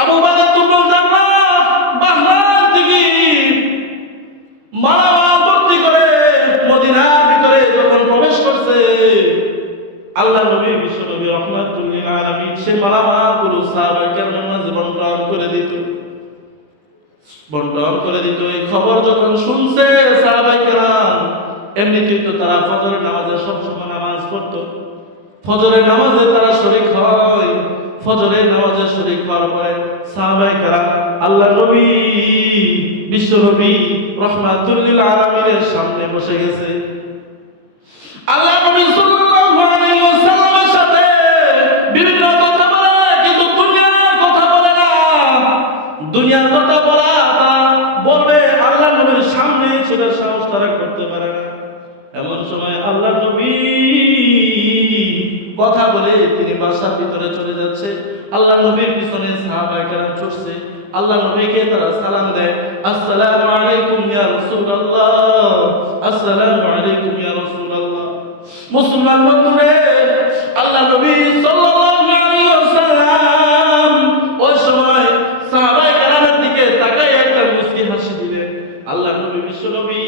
আবু বকর তুবুল জান্নাহ Bahrain থেকে মালামাল ভর্তি করে মদিনার ভিতরে যখন প্রবেশ করছে, আল্লাহ নবী বিশ্ব নবী রাহমাতুল লিল আলামিন সে মালামালগুলো সাহাবায়ে কেরামের মাঝে বন্টন করে দিত। এই খবর যখন শুনছে সাহাবায়ে কেরাম, এমনিতেই তো তারা ফজরের নামাজে সবসময় নামাজ পড়তো, ফজরের নামাজে তারা শরীক হয়। ফজরের নামাজে শরীক হওয়ার পরে সাহাবায়ে কেরাম আল্লাহ নবী বিশ্ব নবী রাহমাতুল লিল আলামিনের সামনে বসে গেছে। আল্লাহ নবী সাল্লাল্লাহু আলাইহি ওয়াসাল্লামের সাথে বিভিন্ন কথা বলে, কিন্তু দুনিয়ার কথা বলে না। দুনিয়ার কথা বলা তা বলবে আল্লাহ নবীর সামনে সেটা সাহস তারা করতে পারে না। এমন সময় আল্লাহ নবী কথা বলে তিনি বাসার ভিতরে চলে যাচ্ছে। আল্লাহ নবীর পিছনে সাহাবায়ে কেরাম ছুটছে। আল্লাহ নবীকে তারা সালাম দেয়, আসসালামু আলাইকুম ইয়া রাসূলুল্লাহ, আসসালামু আলাইকুম ইয়া রাসূলুল্লাহ। মুসলমান বন্ধুরে, আল্লাহ নবী সাল্লাল্লাহু আলাইহি ওয়াসাল্লাম ওই সময় সাহাবায়ে কেরামের দিকে তাকায় একটা মুস্কি হাসি দিলেন। আল্লাহ নবী বিশ্ব নবী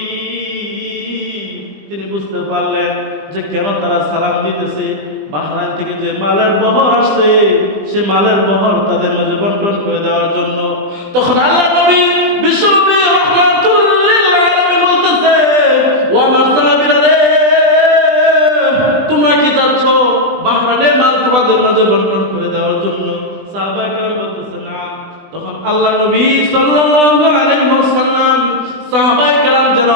তিনি বুঝতে পারলেন যে কেন তারা সালাম দিতেছে। বাহরাইন থেকে যে মালের বহর আসছে, সে মালের বহর তাদের মাঝে বন্টন করে দেওয়ার জন্য। তখন আল্লাহ নবী বিশ্ব নবী রাহমাতুল লিল আলামিন বলতেছে, ও আমার সাহাবীরা রে, তোমরা কি যাচ্ছ বাহরাইনের মাল তোমাদের মাঝে বন্টন করে দেওয়ার জন্য? সাহাবায়ে কেরাম বলতেছে না। তখন আল্লাহ নবী সাল্লাল্লাহু আলাইহি ওয়াসাল্লাম সাহাবায়ে কেরাম যেন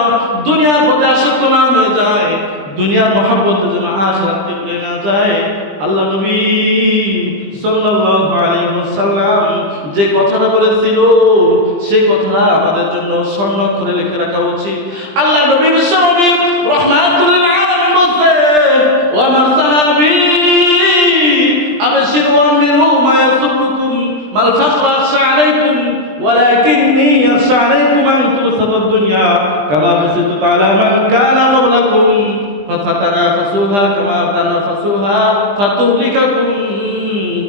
দুনিয়ার প্রতি আসক্ত না হয়ে যায়, দুনিয়ার মহব্বতে যেন আখিরাতে ভুলে না যায়, আল্লাহ নবী সাল্লাল্লাহু আলাইহি ওয়াসাল্লাম যে কথাটা বলেছিল সেই কথাটা আমাদের জন্য স্বর্ণাক্ষরে লিখে রাখা উচিত। আল্লাহ নবী বিশ্ব নবী রাহমাতুল লিল আলামিন বলেন, ও আমার সাহাবী, আবশিরু আমিরু মা ইয়াসুরুকুম মাল ফাখরা আশা আলাইকুম ওয়ালাকিন্নী আশা আলাইকুম আন তুসাবু দুনিয়া কামা বাসিতু আলা মান কানা ক্বাবলাকুম ফাতানাফাসুহা কামা তানাফাসুহা ফাতুহলিকাকুম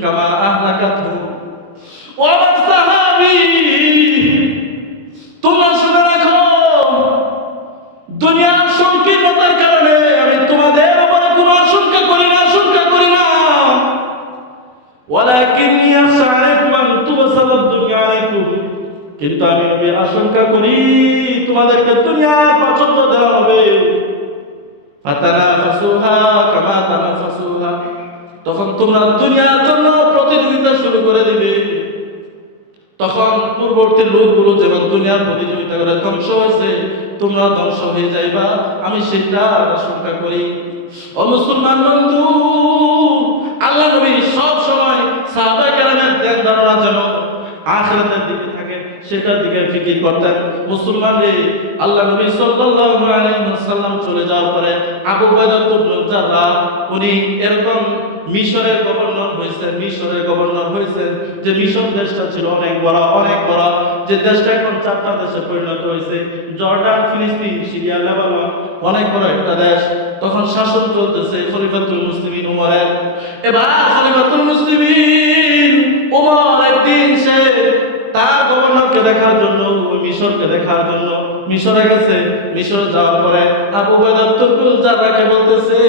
কামা আহলাকাতহুম। ও আমার সাহাবী, তোমরা শুনে রাখো, দুনিয়ার সংকীর্ণতার কারণে আমি তোমাদের উপরে কোনো আশঙ্কা করি না। ওয়ালাকিন্নী আখশা আলাইকুম আন তুবসাতু দুনিয়া আলাইকুম, কিন্তু আমি নবী আশঙ্কা করি তোমাদেরকে দুনিয়ার প্রাচুর্য দেওয়া হবে। ফাতানাফাসুহা কামা তানাফাসুহা, তখন তোমরা দুনিয়ার জন্য প্রতিযোগিতা শুরু করে দিবে। তখন পূর্ববর্তী লোকগুলো যেমন দুনিয়ার প্রতিযোগিতা করে ধ্বংস হয়েছে, তোমরা ধ্বংস হয়ে যাইবা, আমি সেটা আশঙ্কা করি। ও মুসলমান বন্ধু, আল্লাহ নবী সব সময় সাহাবায়ে কেরামের ধ্যান ধারণা যেন আখিরাতের দিকে থাকে, সেটার দিকে ফিকির করতেন। মুসলমান রে, আল্লাহ নবী সাল্লাল্লাহু আলাইহি ওয়াসাল্লাম চলে যাওয়ার পরে আবু উবাইদা ইবনে জাররাহ উনি এরকম মিশরের গভর্নর হয়েছেন, যে মিশর দেশটা ছিল অনেক বড়, যে দেশটা এখন 4টা দেশে পরিণত হয়েছে, জর্ডান, ফিলিস্তিন, সিরিয়া, লেবানন, অনেক বড় একটা দেশ। তখন শাসন চলতেছে খলিফাতুল মুসলিমিন উমরের। এবার খলিফাতুল মুসলিমিন উমর একদিন সে তার গভর্নরকে দেখার জন্য, ওই মিশরকে দেখার জন্য মিশরে গেছে। মিশরে যাওয়ার পরে আবু উবাইদা ইবনে জাররাহকে বলতেছে,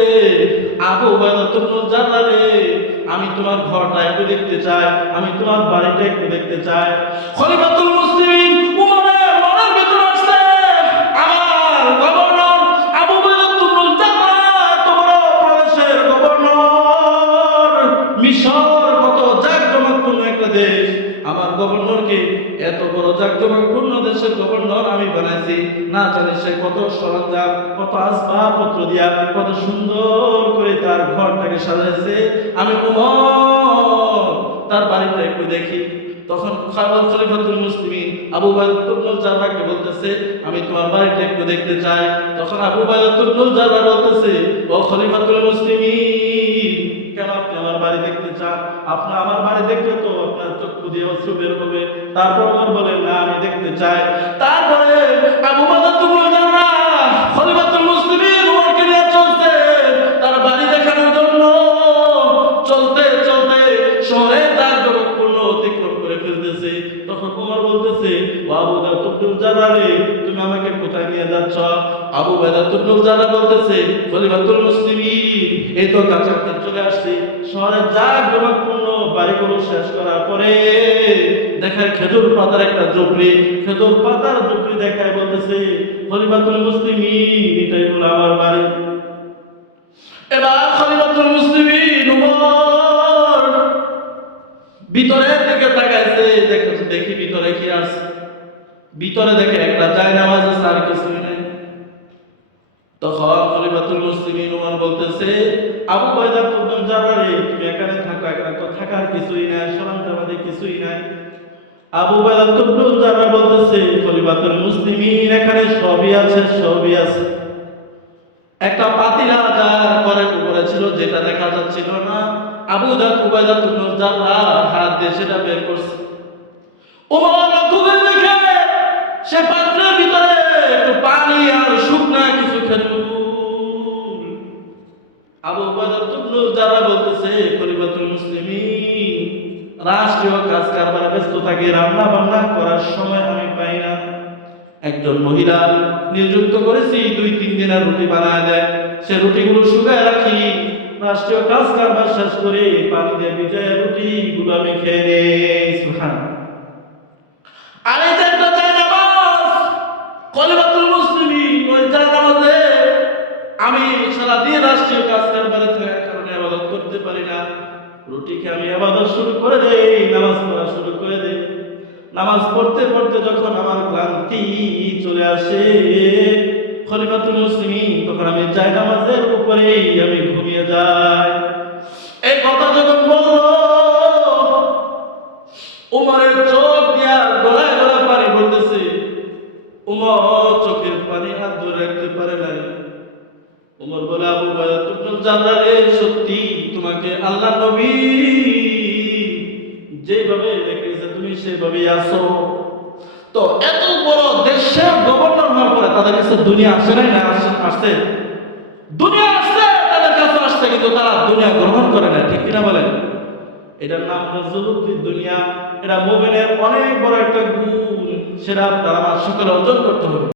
আবু উবাইদা ইবনে জাররাহ রে, আমি তোমার ঘরটা একটু দেখতে চাই, আমি তোমার বাড়িটা একটু দেখতে চাই। খলিফাতুল মুসলিমিন উমরের মনের ভিতর আসছে, আমার গভর্নর আবু উবাইদা ইবনে জাররাহ এত বড় প্রদেশের গভর্নর, মিশর কত জাঁকজমকপূর্ণ একটা দেশ, আমার গভর্নরকে এত বড় জাঁকজমকপূর্ণ দেশের গভর্নর আমি বানাইছি, না জানি সে কত সরঞ্জাম, কত আসবাবপত্র দিয়া কত সুন্দর করে তার ঘরটাকে সাজাইছে, আমি উমর তার বাড়িটা একটু দেখি। তখন খলিফাতুল মুসলিমিন আবু উবাইদা ইবনে জাররাহকে বলতেছে, আমি তোমার বাড়িটা একটু দেখতে চাই। তখন আবু উবাইদা ইবনে জাররাহ বলতেছে, ও খলিফাতুল মুসলিমিন, কেন আপনি আমার বাড়ি দেখতে চান? আপনি আমার বাড়ি দেখলে তো আপনার চক্ষু দিয়ে অশ্রু বের হবে। তারপর আমার বলেন, না আমি দেখতে চাই। তারপরে আবু উবাইদা ইবনে জাররাহ খলিফাতুল মুসলিমিন উমরকে নিয়ে চলতে তার বাড়ি দেখানোর জন্য চলতে শহরে তার জনকপূর্ণ অতিক্রম করে ফেলতেছে। ওমর বলতেছে, ও আবু উবাইদা জাররা রে, তুমি আমাকে কোথায় নিয়ে যাচ্ছ? আবু উবাইদা জাররা বলতেছে, খলিফাতুল মুসলিমিন, এই তো কাছাকাছি চলে আসছি। শহরে যা জনপূর্ণ বাড়িগুলো শেষ করার পরে দেখায় খেজুর পাতার একটা ঝুপড়ি, খেজুর পাতার ঝুপড়ি দেখায় বলতেছে, খলিফাতুল মুসলিমিন, এটাই হলো আমার বাড়ি। এবার খলিফাতুল মুসলিমিন উমর ভিতরের দিকে তাকাইছে, দেখি ভিতরে কি আছে। ভিতরে দেখে একটা জায়নামাজ আছে, আর কিছুই নাই। তখন খলিফাতুল মুসলিমিন উমর বলতেছে, আবু উবাইদা ইবনে জাররা রে, তুমি এখানে থাকো, এখানে তো থাকার কিছুই নাই, সরঞ্জামাদি কিছুই নাই। আবু উবাইদা ইবনে জাররা বলতেছে, খলিফাতুল মুসলিমিন, এখানে সবই আছে, সবই আছে। একটা পাতিলা যা ঘরের উপরে ছিল, যেটা দেখা যাচ্ছিল না, আবু উবাইদা ইবনে জাররা হাত দিয়ে সেটা বের করছে। ওমর খুলে দেখে সে পাত্রের ভিতরে একটু পানি আর শুকনা কিছু খেজুর। আবু উবাইদা ইবনে জাররা বলতেছে, খলিফাতুল মুসলিমিন, রাষ্ট্রীয় কাজ কারবারে ব্যস্ত থাকি, রান্না বান্না করার সময় আমি পাই না। একজন মহিলা নিযুক্ত করেছি, 2-3 দিনের রুটি বানায় দেয়, সে রুটিগুলো শুকায় রাখি, রাষ্ট্রীয় কাজ কারবার শেষ করে পানি দিয়ে ভিজায় রুটিগুলো আমি খেয়ে নেই। সুবহানাল্লাহ। আর এই যে একটা জায়নামাজ, খলিফাতুল মুসলিমিন, ওই জায়নামাজে আমি সারাদিন রাষ্ট্রীয় কাজ কারবারে থাকার কারণে ইবাদত করতে পারি না। রুটিকে আমি ইবাদত শুরু করে দেই, নামাজ পড়া শুরু করে দেই। নামাজ পড়তে পড়তে যখন আমার ক্লান্তি চলে আসে, খলিফাতুল মুসলিমিন, তখন আমি জায়নামাজের উপরেই আমি ঘুমিয়ে যাই। এই কথা যখন বলল, উমরের চোখ দিয়া গলায় গলায় পানি পড়তেছে। উমর চোখের পানি হাত ধরে রাখতে পারে নাই। উমর বলে, আবু উবাইদা ইবনে জাররা রে, সত্যি তোমাকে আল্লাহ নবী যেভাবে রেখেছে তুমি সেভাবেই আছো। তো এত বড় দেশের গভর্নর হওয়ার পরে তাদের কাছে দুনিয়া আসে নাই, না আসছে? দুনিয়া আসছে, তাদের কাছে আসছে, কিন্তু তারা দুনিয়া গ্রহণ করে না, ঠিক কিনা বলেন? এটার নাম হলো জুলুফিদ দুনিয়া। এটা মুমিনের অনেক বড় একটা গুণ, সেটা তারা সকলে অর্জন করতে হবে।